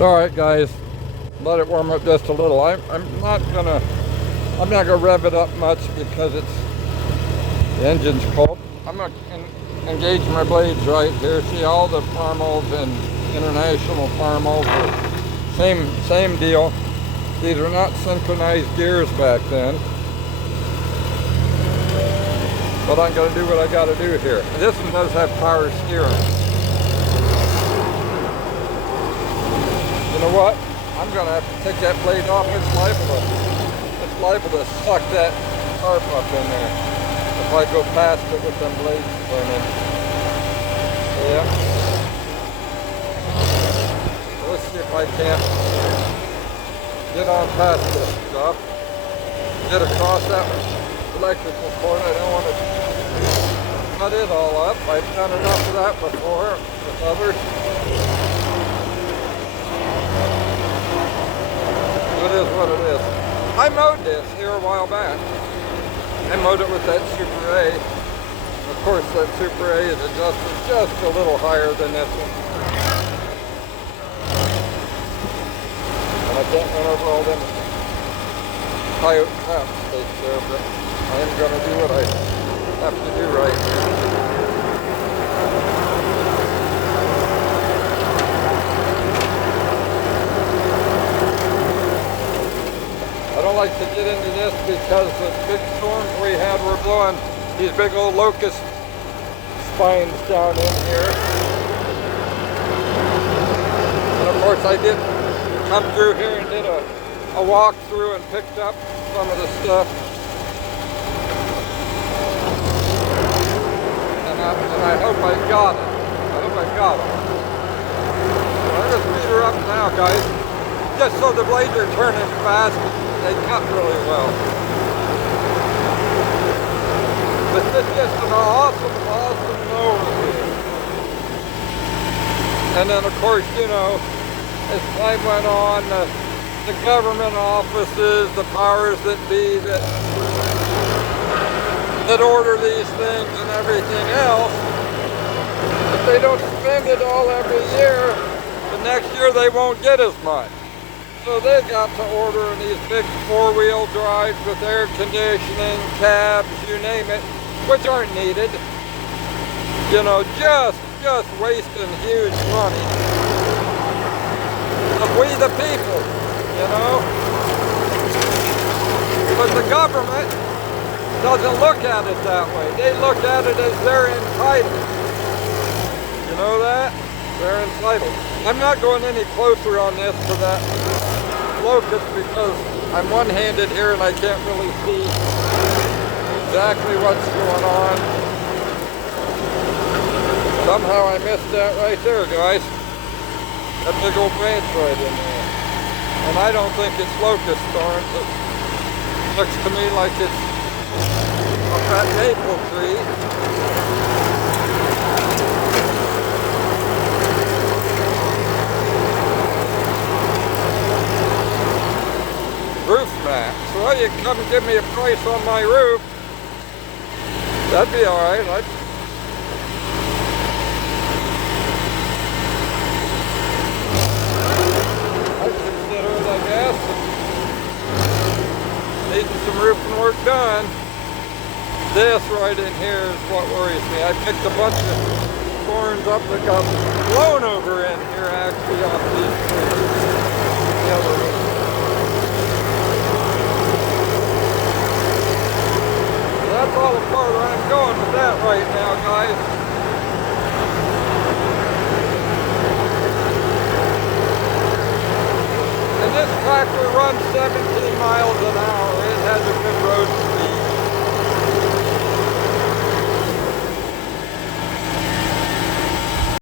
Alright guys, let it warm up just a little. I'm not gonna rev it up much because the engine's cold. I'm gonna engage my blades right here. See, all the Farmals and International Farmals are same deal. These are not synchronized gears back then. But I'm gonna do what I gotta do here. This one does have power steering. You know what? I'm gonna have to take that blade off. It's liable to suck that tarp up in there if I go past it with them blades turning. Yeah. So let's see if I can't get on past this stuff. Get across that electrical cord. I don't want to cut it all up. I've done enough of that before with others. It is what it is. I mowed this here a while back. I mowed it with that Super A. Of course, that Super A is adjusted just a little higher than this one. And I can't run over all them coyote trap stakes there, but I am going to do what I have to do right here. I don't like to get into this because the big storms we had were blowing these big old locust spines down in here. And of course I did come through here and did a walk through and picked up some of the stuff. And I hope I got it. I hope I got it. So I'm just speed her up now, guys. Just so the blades are turning fast. They cut really well. But this is just an awesome overview. And then of course, you know, as time went on, the government offices, the powers that be that order these things and everything else, if they don't spend it all every year, the next year they won't get as much. So they've got to order these big four-wheel drives with air conditioning, cabs, you name it, which aren't needed. You know, just wasting huge money. But we the people, you know. But the government doesn't look at it that way. They look at it as they're entitled. You know that? They're entitled. I'm not going any closer on this to that locust because I'm one-handed here and I can't really see exactly what's going on. Somehow I missed that right there, guys. That big old branch right in there. And I don't think it's locust thorns. It looks to me like it's a fat maple tree. Roof mats. Well, you can come and give me a price on my roof. That'd be alright. I'd consider it, I guess. Needing some roofing work done. This right in here is what worries me. I picked a bunch of thorns up that got blown over in here actually off these trees. The other roof. That's all the farther I'm going with that right now, guys. And this tractor runs 17 miles an hour.